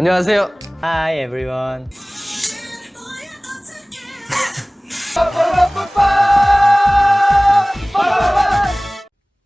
안녕하세요. Hi everyone.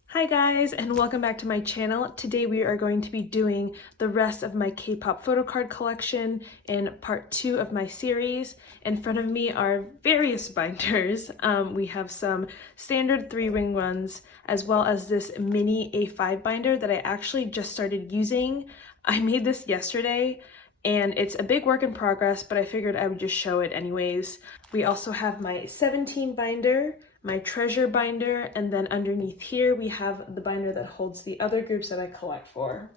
Hi guys, and welcome back to my channel. Today we are going to be doing the rest of my K-pop photocard collection in part 2 of my series. In front of me are various binders. We have some standard 3-ring ones, as well as this mini A5 binder that I actually just started using. I made this yesterday, and it's a big work in progress, but I figured I would just show it anyways. We also have my 17 binder, my treasure binder, and then underneath here we have the binder that holds the other groups that I collect for.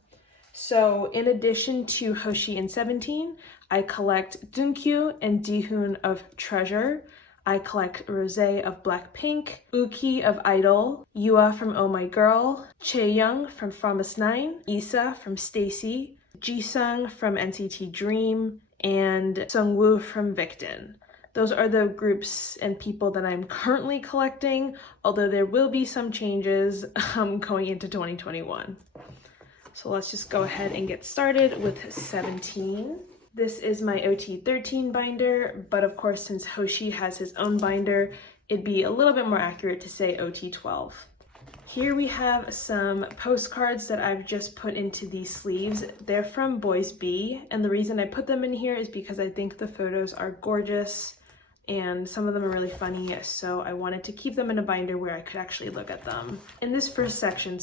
So in addition to Hoshi and 17, I collect Dunkyu and Jihoon of Treasure. I collect Rosé of Blackpink, Uki of Idol, Yua from Oh My Girl, Chaeyoung from Promise 9, Isa from Stacy, Jisung from NCT Dream, and Sungwoo from Victon. Those are the groups and people that I'm currently collecting, although there will be some changes going into 2021. So let's just go ahead and get started with 17. This is my OT13 binder, but of course, since Hoshi has his own binder, it'd be a little bit more accurate to say OT12. Here we have some postcards that I've just put into these sleeves. They're from Boys B, and the reason I put them in here is because I think the photos are gorgeous and some of them are really funny, so I wanted to keep them in a binder where I could actually look at them. In this first section,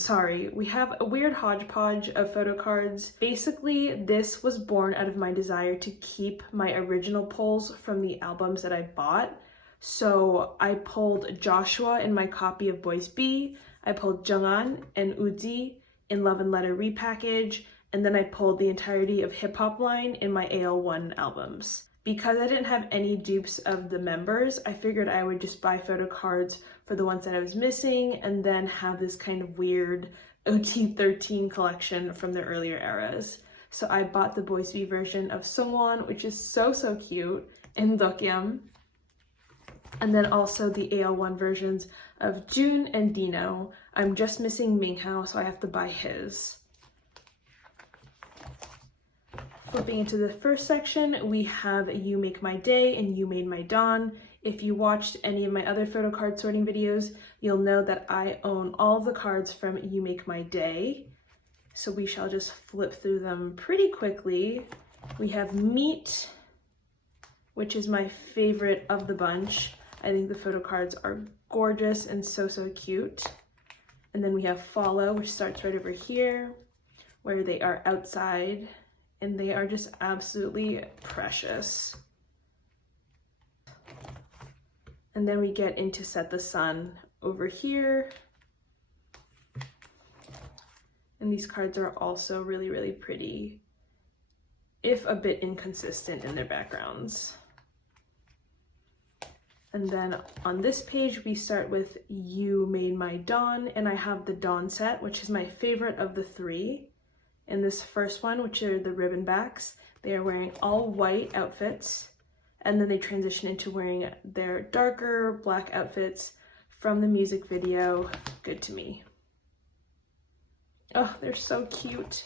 we have a weird hodgepodge of photo cards. Basically, this was born out of my desire to keep my original pulls from the albums that I bought. So I pulled Joshua in my copy of Boys B, I pulled Junghan and Uzi in Love and Letter repackage, and then I pulled the entirety of Hip Hop line in my AL1 albums. Because I didn't have any dupes of the members, I figured I would just buy photo cards for the ones that I was missing and then have this kind of weird OT13 collection from the earlier eras. So I bought the Boys B version of Sungwon, which is so cute, and Dokyeom. And then also the AL1 versions of Jun and Dino. I'm just missing Minghao, so I have to buy his. Flipping into the first section, we have You Make My Day and You Made My Dawn. If you watched any of my other photo card sorting videos, you'll know that I own all of the cards from You Make My Day. So we shall just flip through them pretty quickly. We have Meet, which is my favorite of the bunch. I think the photo cards are gorgeous and so cute. And then we have Follow, which starts right over here, where they are outside. And they are just absolutely precious. And then we get into Set the Sun over here. And these cards are also really pretty, if a bit inconsistent in their backgrounds. And then on this page, we start with You Made My Dawn, and I have the Dawn set, which is my favorite of the 3. In this first one, which are the ribbon backs, they are wearing all white outfits, and then they transition into wearing their darker black outfits from the music video, Good to Me. Oh, they're so cute.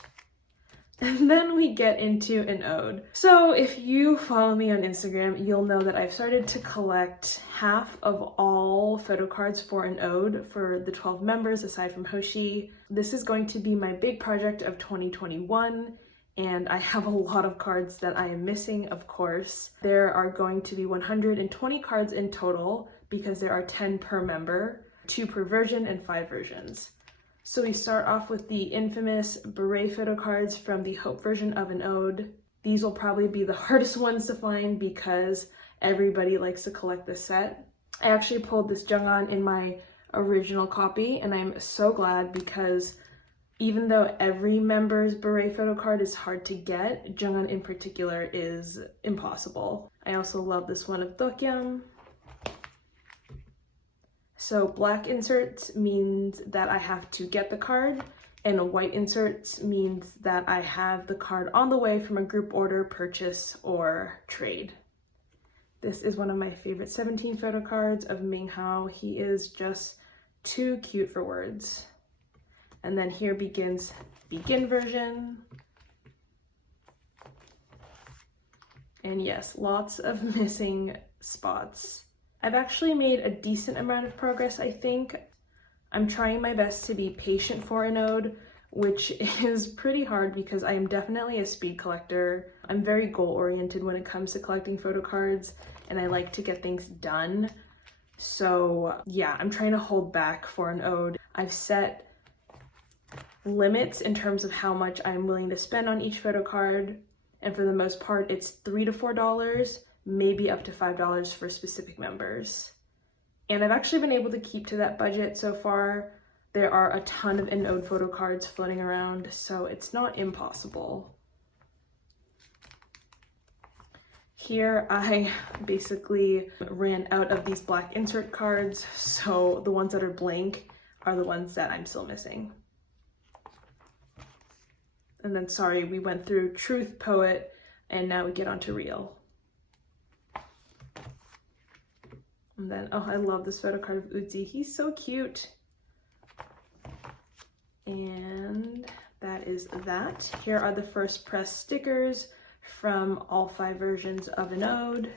And then we get into an ode. So if you follow me on Instagram, you'll know that I've started to collect half of all photo cards for an ode for the 12 members aside from Hoshi. This is going to be my big project of 2021, and I have a lot of cards that I am missing, of course. There are going to be 120 cards in total because there are 10 per member, 2 per version and 5 versions. So we start off with the infamous beret photo cards from the Hope version of an ode. These will probably be the hardest ones to find because everybody likes to collect this set. I actually pulled this Junghan in my original copy, and I'm so glad because even though every member's beret photo card is hard to get, Junghan in particular is impossible. I also love this one of Dokyeom. So black inserts means that I have to get the card, and white inserts means that I have the card on the way from a group order, purchase, or trade. This is one of my favorite 17 photo cards of Minghao. He is just too cute for words. And then here begins Begin version. And yes, lots of missing spots. I've actually made a decent amount of progress, I think. I'm trying my best to be patient for an ode, which is pretty hard because I am definitely a speed collector. I'm very goal-oriented when it comes to collecting photo cards, and I like to get things done. So yeah, I'm trying to hold back for an ode. I've set limits in terms of how much I'm willing to spend on each photo card, and for the most part, it's $3 to $4, maybe up to $5 for specific members. And I've actually been able to keep to that budget so far. There are a ton of ode photo cards floating around, so it's not impossible. Here I basically ran out of these black insert cards, so the ones that are blank are the ones that I'm still missing. And then, sorry, we went through Truth, Poet, and now we get onto Real. And then, oh, I love this photo card of Uzi. He's so cute. And that is that. Here are the first press stickers from all 5 versions of an ode.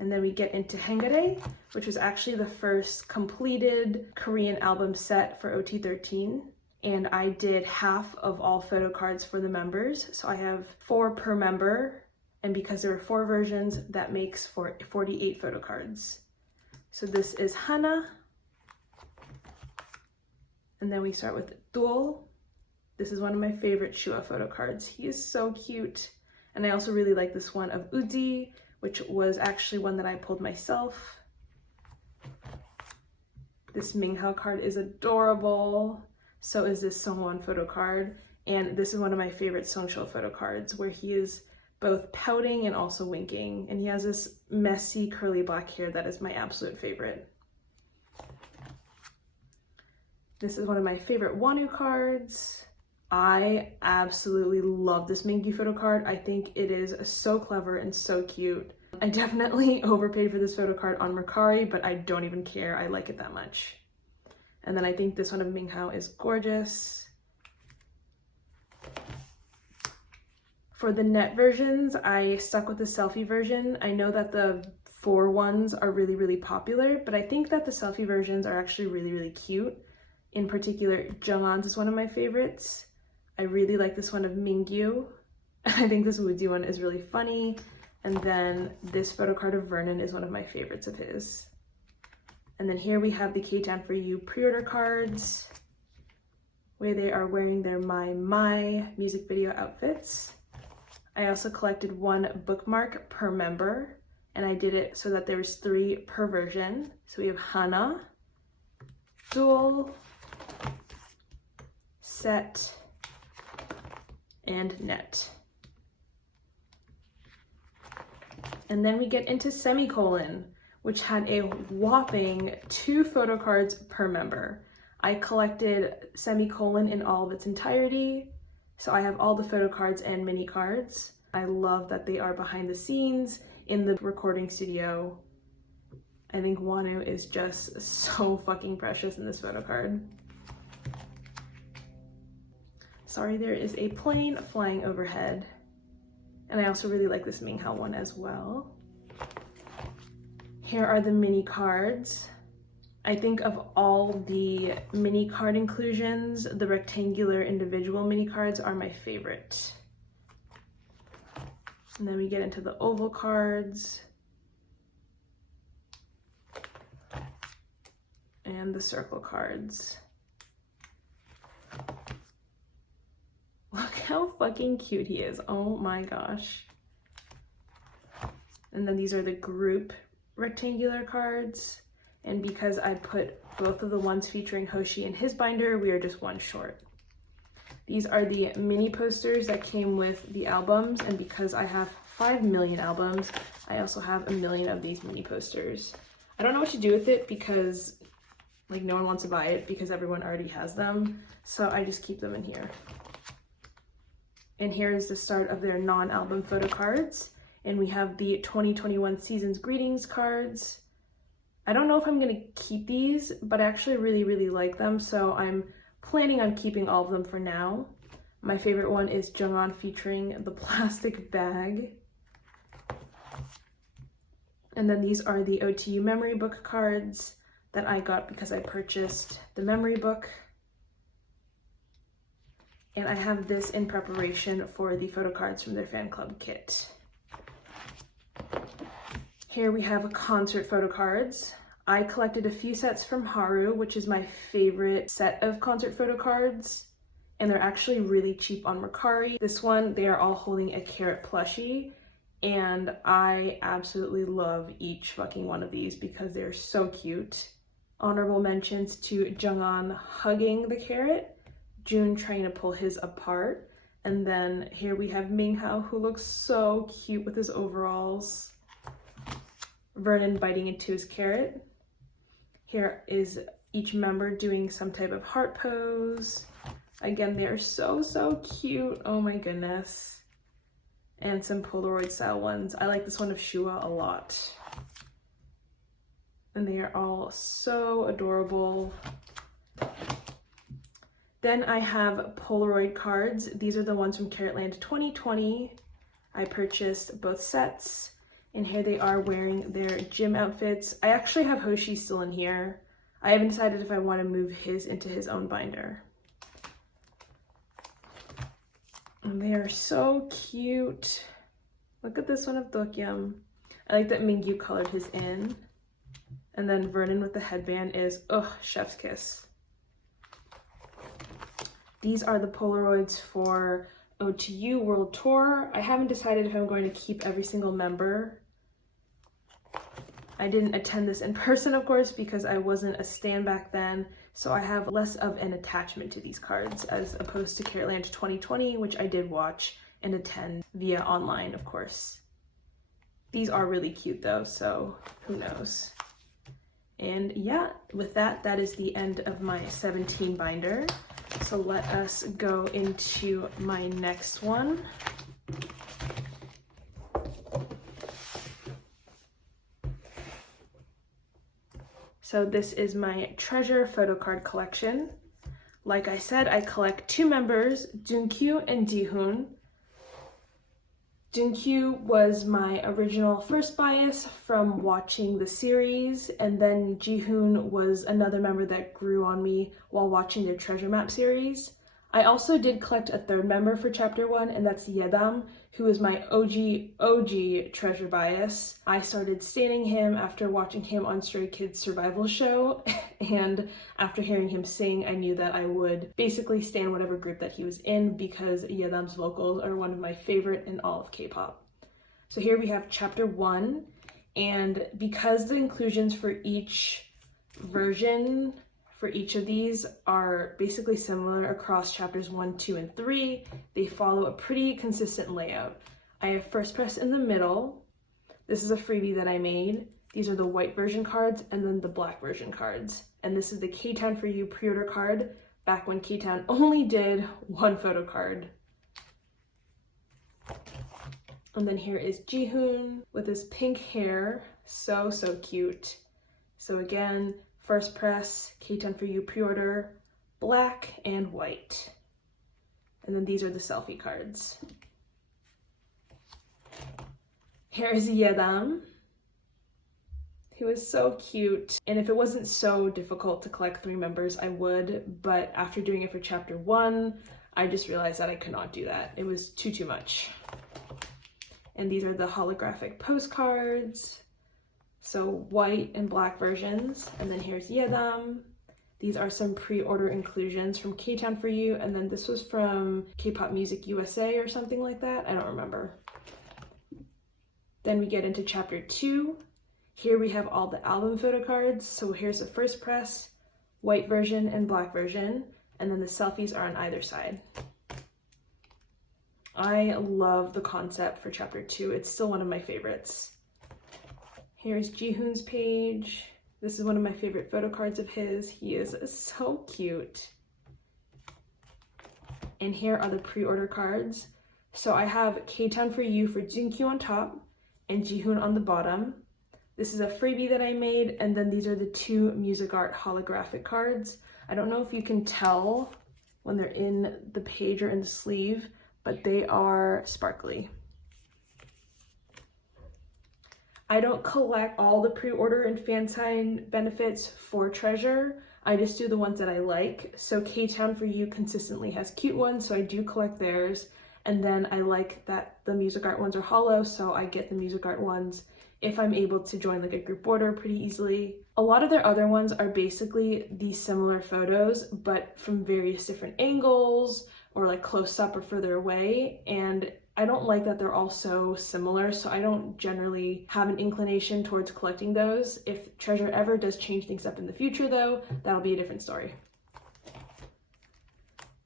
And then we get into Hangare, which was actually the first completed Korean album set for OT13. And I did half of all photo cards for the members. So I have 4 per member. And because there are 4 versions, that makes for 48 photo cards. So this is Hana. And then we start with Duol. This is one of my favorite Shua photo cards. He is so cute. And I also really like this one of Uzi, which was actually one that I pulled myself. This Minghao card is adorable. So is this Songwon photo card. And this is one of my favorite Songshul photo cards, where he is both pouting and also winking. And he has this messy curly black hair that is my absolute favorite. This is one of my favorite Wonu cards. I absolutely love this Mingyu photo card. I think it is so clever and so cute. I definitely overpaid for this photo card on Mercari, but I don't even care. I like it that much. And then I think this one of Minghao is gorgeous. For the net versions, I stuck with the selfie version. I know that the 4 ones are really, really popular, but I think that the selfie versions are actually really, really cute. In particular, Junghan's is one of my favorites. I really like this one of Mingyu. I think this Woodsy one is really funny. And then this photo card of Vernon is one of my favorites of his. And then here we have the K-Town for You pre-order cards, where they are wearing their My music video outfits. I also collected 1 bookmark per member, and I did it so that there was 3 per version. So we have Hana, Duel, Set, and Net. And then we get into Semicolon, which had a whopping 2 photo cards per member. I collected Semicolon in all of its entirety. So I have all the photo cards and mini cards. I love that they are behind the scenes in the recording studio. I think Wonu is just so fucking precious in this photo card. Sorry, there is a plane flying overhead. And I also really like this Minghao one as well. Here are the mini cards. I think of all the mini card inclusions, the rectangular individual mini cards are my favorite. And then we get into the oval cards and the circle cards. Look how fucking cute he is. Oh my gosh. And then these are the group rectangular cards. And because I put both of the ones featuring Hoshi in his binder, we are just 1 short. These are the mini posters that came with the albums, and because I have 5 million albums, I also have 1 million of these mini posters. I don't know what to do with it because like no one wants to buy it because everyone already has them, so I just keep them in here. And here is the start of their non-album photo cards, and we have the 2021 Seasons Greetings cards. I don't know if I'm gonna keep these, but I actually really like them, so I'm planning on keeping all of them for now. My favorite one is Junghan featuring the plastic bag. And then these are the OTU memory book cards that I got because I purchased the memory book. And I have this in preparation for the photo cards from their fan club kit. Here we have concert photo cards. I collected a few sets from Haru, which is my favorite set of concert photo cards. And they're actually really cheap on Mercari. This one, they are all holding a carrot plushie. And I absolutely love each fucking one of these because they're so cute. Honorable mentions to Jungwon hugging the carrot, Jun trying to pull his apart, and then here we have Minghao, who looks so cute with his overalls. Vernon biting into his carrot. Here is each member doing some type of heart pose. Again, they are so cute. Oh my goodness. And some Polaroid style ones. I like this one of Shua a lot. And they are all so adorable. Then I have Polaroid cards. These are the ones from Carrotland 2020. I purchased both sets. And here they are wearing their gym outfits. I actually have Hoshi still in here. I haven't decided if I want to move his into his own binder. And they are so cute. Look at this one of Dokyeom. I like that Mingyu colored his in. And then Vernon with the headband is, ugh, chef's kiss. These are the Polaroids for OTU World Tour. I haven't decided if I'm going to keep every single member. I didn't attend this in person, of course, because I wasn't a stan back then. So I have less of an attachment to these cards as opposed to Carrotland 2020, which I did watch and attend via online, of course. These are really cute though, so who knows. And yeah, with that, that is the end of my 17 binder. So let us go into my next one. So this is my treasure photo card collection. Like I said, I collect two members, Junkyu and Jihoon. Junkyu was my original first bias from watching the series, and then Jihoon was another member that grew on me while watching their treasure map series. I also did collect a third member for chapter 1, and that's Yedam, who is my OG treasure bias. I started standing him after watching him on Stray Kids Survival Show, and after hearing him sing, I knew that I would basically stan whatever group that he was in because Yedam's vocals are one of my favorite in all of K-pop. So here we have chapter 1, and because the inclusions for each version for each of these are basically similar across chapters 1, 2, and 3. They follow a pretty consistent layout. I have first press in the middle. This is a freebie that I made. These are the white version cards and then the black version cards. And this is the K-Town for You pre-order card, back when K-Town only did one photo card. And then here is Jihoon with his pink hair. So cute. So again, first press, K-Town for You pre-order, black and white. And then these are the selfie cards. Here's Yedam. He was so cute. And if it wasn't so difficult to collect 3 members, I would. But after doing it for chapter 1, I just realized that I could not do that. It was too much. And these are the holographic postcards. So white and black versions, and then here's Yedam. These are some pre-order inclusions from K-Town for You, and then this was from K-Pop Music USA or something like that. I don't remember. Then we get into chapter 2. Here we have all the album photo cards. So here's the first press, white version and black version, and then the selfies are on either side. I love the concept for chapter 2. It's still one of my favorites. Here's Jihoon's page. This is one of my favorite photo cards of his. He is so cute. And here are the pre-order cards. So I have K-Town for You for Junkyu on top and Jihoon on the bottom. This is a freebie that I made, and then these are the 2 Music Art holographic cards. I don't know if you can tell when they're in the page or in the sleeve, but they are sparkly. I don't collect all the pre-order and fan sign benefits for Treasure. I just do the ones that I like. So K-Town For You consistently has cute ones, so I do collect theirs. And then I like that the music art ones are hollow, so I get the music art ones if I'm able to join like a group order pretty easily. A lot of their other ones are basically these similar photos, but from various different angles or like close up or further away. And I don't like that they're all so similar, so I don't generally have an inclination towards collecting those. If Treasure ever does change things up in the future though, that'll be a different story.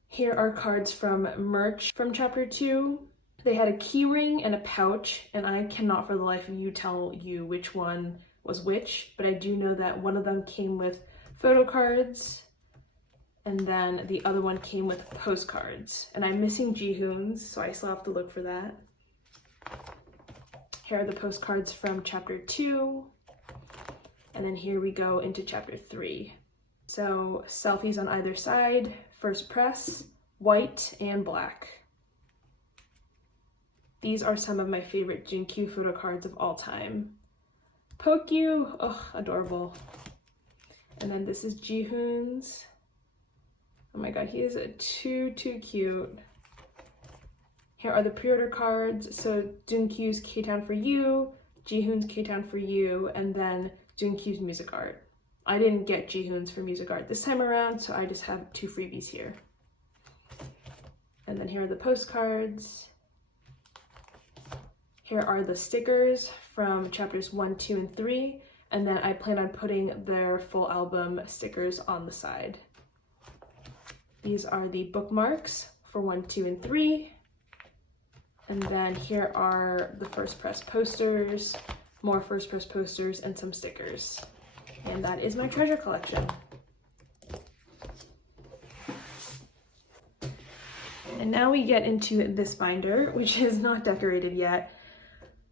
Here are cards from merch from chapter 2. They had a key ring and a pouch, and I cannot for the life of you tell you which one was which, but I do know that one of them came with photo cards, and then the other one came with postcards. And I'm missing Jihoon's, so I still have to look for that. Here are the postcards from chapter 2, and then here we go into chapter 3. So selfies on either side, first press, white and black. These are some of my favorite Junkyu photo cards of all time. Pokyu, oh, adorable. And then this is Jihoon's. Oh my god, he is too cute. Here are the pre-order cards. So Junkyu's K-Town For You, Jihoon's K-Town For You, and then Junkyu's music art. I didn't get Jihoon's for music art this time around, so I just have 2 freebies here. And then here are the postcards. Here are the stickers from chapters 1, 2, and 3, and then I plan on putting their full album stickers on the side. These are the bookmarks for 1, 2, and 3. And then here are the first press posters, more first press posters, and some stickers. And that is my treasure collection. And now we get into this binder, which is not decorated yet.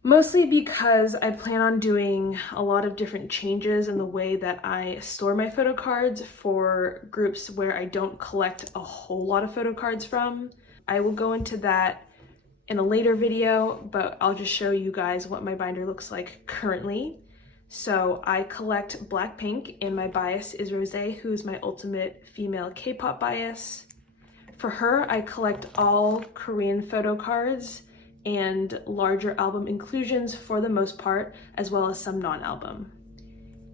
Mostly because I plan on doing a lot of different changes in the way that I store my photo cards for groups where I don't collect a whole lot of photo cards from. I will go into that in a later video, but I'll just show you guys what my binder looks like currently. So I collect Blackpink, and my bias is Rosé, who is my ultimate female K-pop bias. For her, I collect all Korean photo cards and larger album inclusions for the most part, as well as some non-album.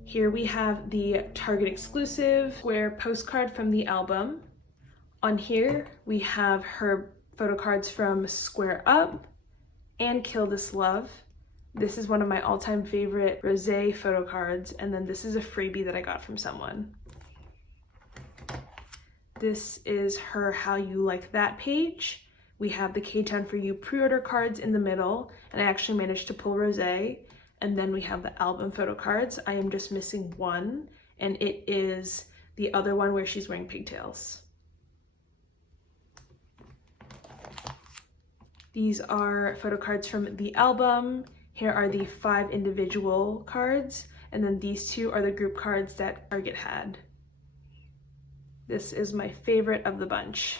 Here we have the Target exclusive square postcard from the album. On here we have her photo cards from Square Up and Kill This Love. This is one of my all-time favorite Rosé photo cards, and then this is a freebie that I got from someone. This is her How You Like That page. We have the K-Town For You pre-order cards in the middle, and I actually managed to pull Rosé. And then we have the album photo cards. I am just missing one, and it is the other one where she's wearing pigtails. These are photo cards from the album. Here are the 5 individual cards, and then these 2 are the group cards that Target had. This is my favorite of the bunch.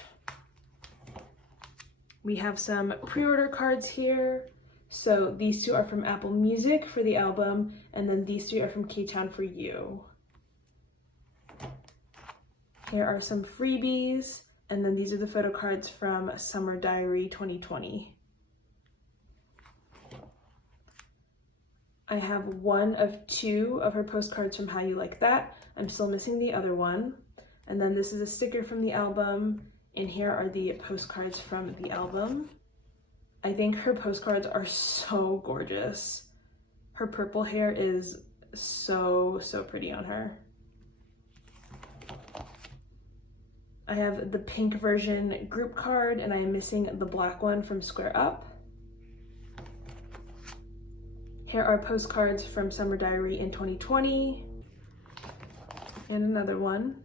We have some pre-order cards here. So these 2 are from Apple Music for the album, and then these 3 are from K-Town For You. Here are some freebies, and then these are the photo cards from Summer Diary 2020. I have 1 of 2 of her postcards from How You Like That. I'm still missing the other one. And then this is a sticker from the album, and here are the postcards from the album. I think her postcards are so gorgeous. Her purple hair is so pretty on her. I have the pink version group card, and I am missing the black one from Square Up. Here are postcards from Summer Diary in 2020. And another one.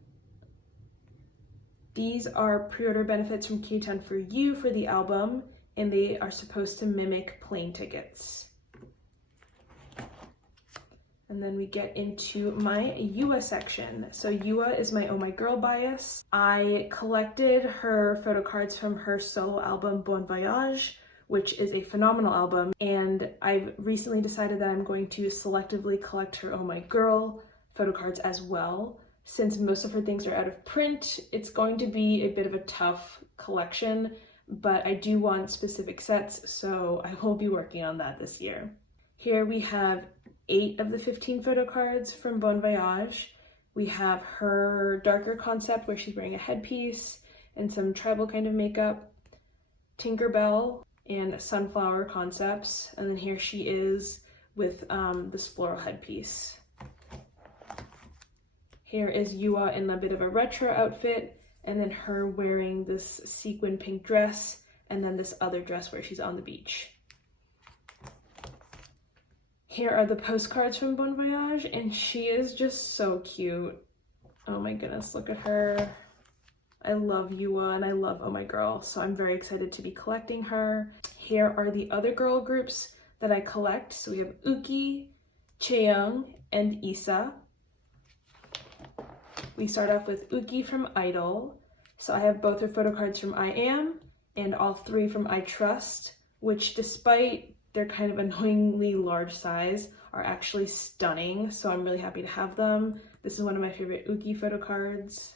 These are pre-order benefits from K-Town For You for the album, and they are supposed to mimic plane tickets. And then we get into my Yua section. So Yua is my Oh My Girl bias. I collected her photo cards from her solo album Bon Voyage, which is a phenomenal album. And I've recently decided that I'm going to selectively collect her Oh My Girl photocards as well. Since most of her things are out of print, it's going to be a bit of a tough collection, but I do want specific sets, so I will be working on that this year. Here we have 8 of the 15 photocards from Bon Voyage. We have her darker concept where she's wearing a headpiece and some tribal kind of makeup, Tinkerbell, and sunflower concepts. And then here she is with this floral headpiece. Here is Yua in a bit of a retro outfit, and then her wearing this sequin pink dress, and then this other dress where she's on the beach. Here are the postcards from Bon Voyage, and she is just so cute. Oh my goodness, look at her. I love Yua and I love Oh My Girl, so I'm very excited to be collecting her. Here are the other girl groups that I collect. So we have Uki, Chaeyoung, and Isa. We start off with Uki from Idol. So I have both her photocards from I Am and all 3 from I Trust, which despite their kind of annoyingly large size are actually stunning. So I'm really happy to have them. This is one of my favorite Uki photocards.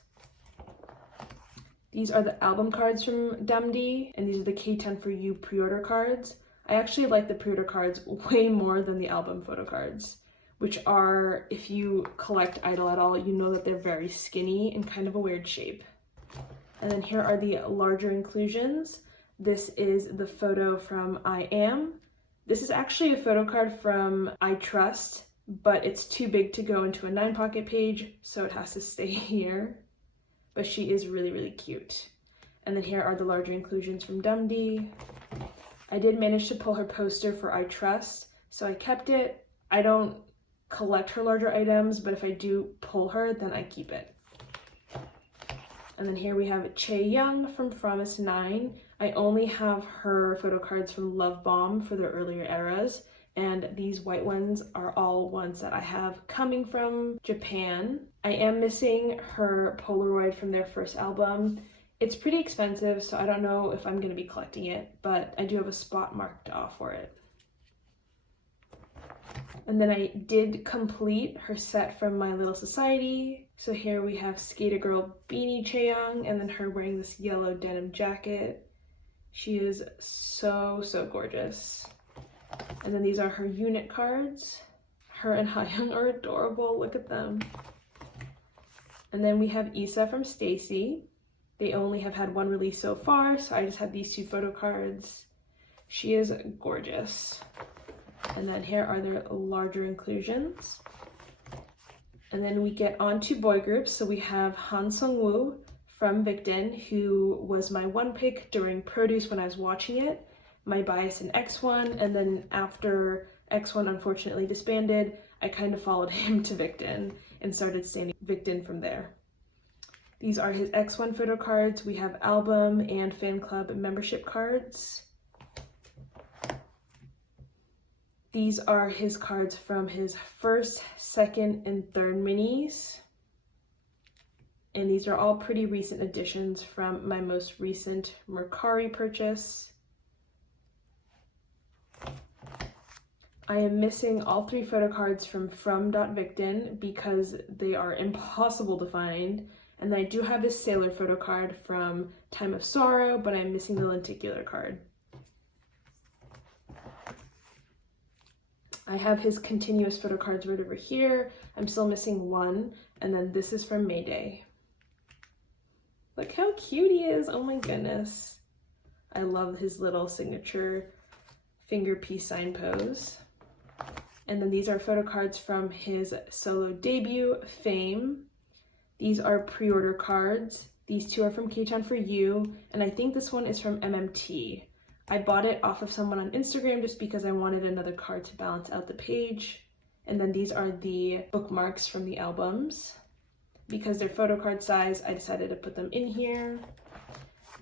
These are the album cards from Damdi, and these are the K10 for You pre-order cards. I actually like the pre-order cards way more than the album photo cards, which are, if you collect Idol at all, you know that they're very skinny and kind of a weird shape. And then here are the larger inclusions. This is the photo from I Am. This is actually a photo card from I Trust, but it's too big to go into a 9-pocket page, so it has to stay here. But she is really, really cute. And then here are the larger inclusions from Damdi. I did manage to pull her poster for I Trust, so I kept it. I don't collect her larger items, but if I do pull her, then I keep it. And then here we have Chaeyoung from Promise 9. I only have her photo cards from Love Bomb for their earlier eras, and these white ones are all ones that I have coming from Japan. I am missing her Polaroid from their first album. It's pretty expensive, so I don't know if I'm going to be collecting it, but I do have a spot marked off for it. And then I did complete her set from My Little Society. So here we have Skater Girl Beanie Chaeyoung, and then her wearing this yellow denim jacket. She is so, so gorgeous. And then these are her unit cards. Her and Hayoung are adorable, look at them. And then we have Isa from Stacy. They only have had 1 release so far, so I just have these 2 photo cards. She is gorgeous. And then here are their larger inclusions. And then we get on to boy groups. So we have Han Sung-woo from Victon, who was my 1 pick during Produce when I was watching it, my bias in X1, and then after X1 unfortunately disbanded, I kind of followed him to Victon and started standing Victon from there. These are his X1 photo cards. We have album and fan club membership cards. These are his cards from his first, second, and third minis. And these are all pretty recent additions from my most recent Mercari purchase. I am missing all 3 photo cards from Victon because they are impossible to find. And then I do have his Sailor photo card from Time of Sorrow, but I'm missing the lenticular card. I have his continuous photo cards right over here. I'm still missing 1, and then this is from Mayday. Look how cute he is, oh my goodness. I love his little signature finger peace sign pose. And then these are photo cards from his solo debut, Fame. These are pre-order cards. These 2 are from K10 for You, and I think this one is from MMT. I bought it off of someone on Instagram just because I wanted another card to balance out the page. And then these are the bookmarks from the albums. Because they're photo card size, I decided to put them in here.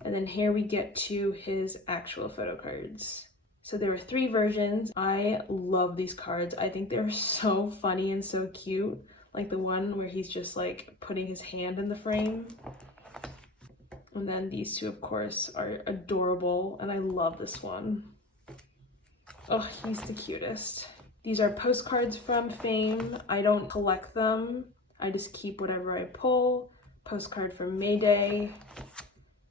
And then here we get to his actual photo cards. So there were 3 versions. I love these cards. I think they're so funny and so cute. Like the one where he's just like putting his hand in the frame. And then these 2, of course, are adorable, and I love this one. Oh, he's the cutest. These are postcards from Fame. I don't collect them. I just keep whatever I pull. Postcard from Mayday,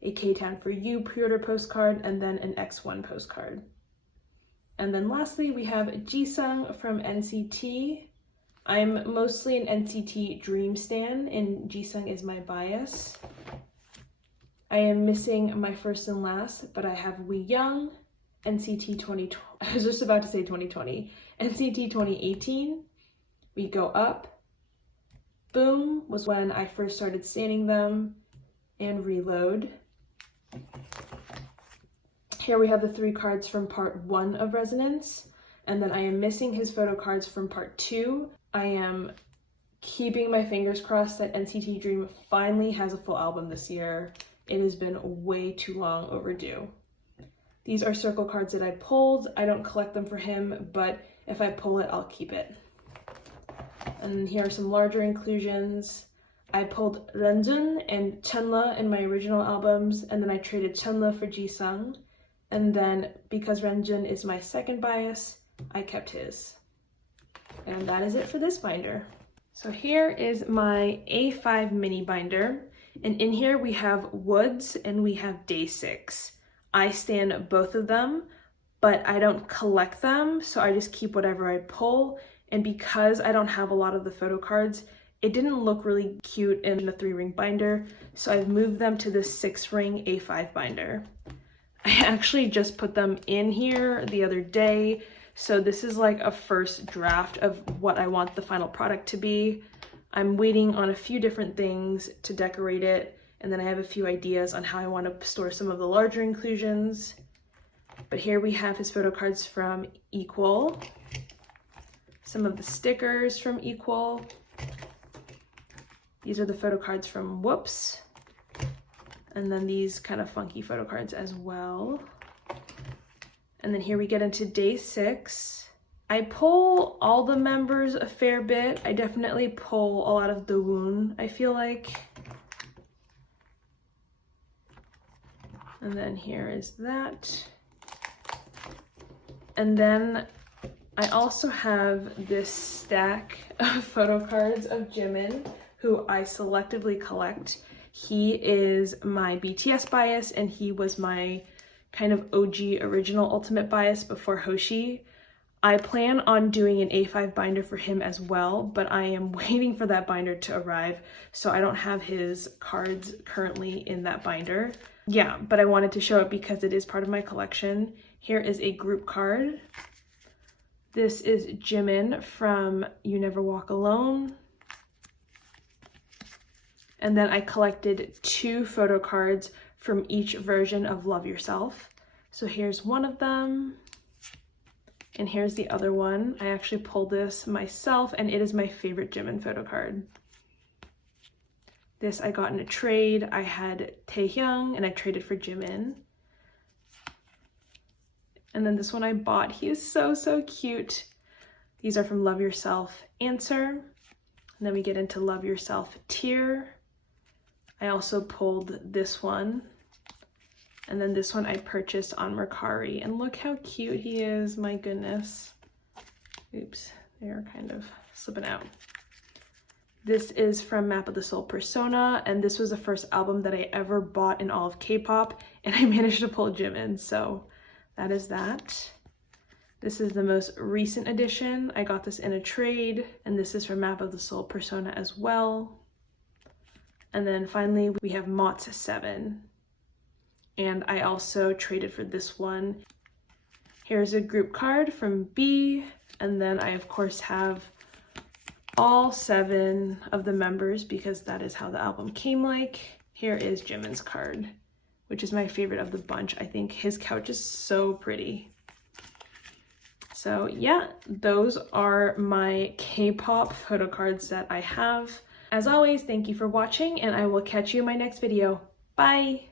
a K-Town for You pre-order postcard, and then an X1 postcard. And then lastly, we have Jisung from NCT. I'm mostly an NCT Dream stan, and Jisung is my bias. I am missing my first and last, but I have We Young, NCT 2020. I was just about to say 2020. NCT 2018, We Go Up. Boom was when I first started standing them, and Reload. Here we have the 3 cards from part 1 of Resonance, and then I am missing his photo cards from part 2. I am keeping my fingers crossed that NCT Dream finally has a full album this year. It has been way too long overdue. These are circle cards that I pulled. I don't collect them for him, but if I pull it, I'll keep it. And here are some larger inclusions. I pulled Renjun and Chenle in my original albums, and then I traded Chenle for Jisung. And then because Renjun is my second bias, I kept his. And that is it for this binder. So here is my A5 mini binder. And in here we have Woods and we have Day 6. I stan both of them, but I don't collect them, so I just keep whatever I pull. And because I don't have a lot of the photo cards, it didn't look really cute in a 3-ring binder, so I've moved them to this 6-ring A5 binder. I actually just put them in here the other day, so this is like a first draft of what I want the final product to be. I'm waiting on a few different things to decorate it, and then I have a few ideas on how I want to store some of the larger inclusions. But here we have his photo cards from Equal, some of the stickers from Equal. These are the photo cards from Whoops. And then these kind of funky photo cards as well. And then here we get into Day 6. I pull all the members a fair bit. I definitely pull a lot of Dawoon, I feel like. And then here is that. And then I also have this stack of photo cards of Jimin, who I selectively collect. He is my BTS bias, and he was my kind of OG original ultimate bias before Hoshi. I plan on doing an A5 binder for him as well, but I am waiting for that binder to arrive, so I don't have his cards currently in that binder. Yeah, but I wanted to show it because it is part of my collection. Here is a group card. This is Jimin from You Never Walk Alone. And then I collected 2 photo cards from each version of Love Yourself. So here's one of them, and here's the other one. I actually pulled this myself, and it is my favorite Jimin photo card. This I got in a trade. I had Taehyung, and I traded for Jimin. And then this one I bought. He is so, so cute. These are from Love Yourself Answer. And then we get into Love Yourself Tear. I also pulled this one, and then this one I purchased on Mercari, and look how cute he is, my goodness. Oops, they are kind of slipping out. This is from Map of the Soul Persona, and this was the first album that I ever bought in all of K-pop, and I managed to pull Jimin, so that is that. This is the most recent edition. I got this in a trade, and this is from Map of the Soul Persona as well. And then finally, we have Mott's 7. And I also traded for this one. Here's a group card from B. And then I, of course, have all 7 of the members because that is how the album came like. Here is Jimin's card, which is my favorite of the bunch. I think his couch is so pretty. So yeah, those are my K-pop photo cards that I have. As always, thank you for watching, and I will catch you in my next video. Bye!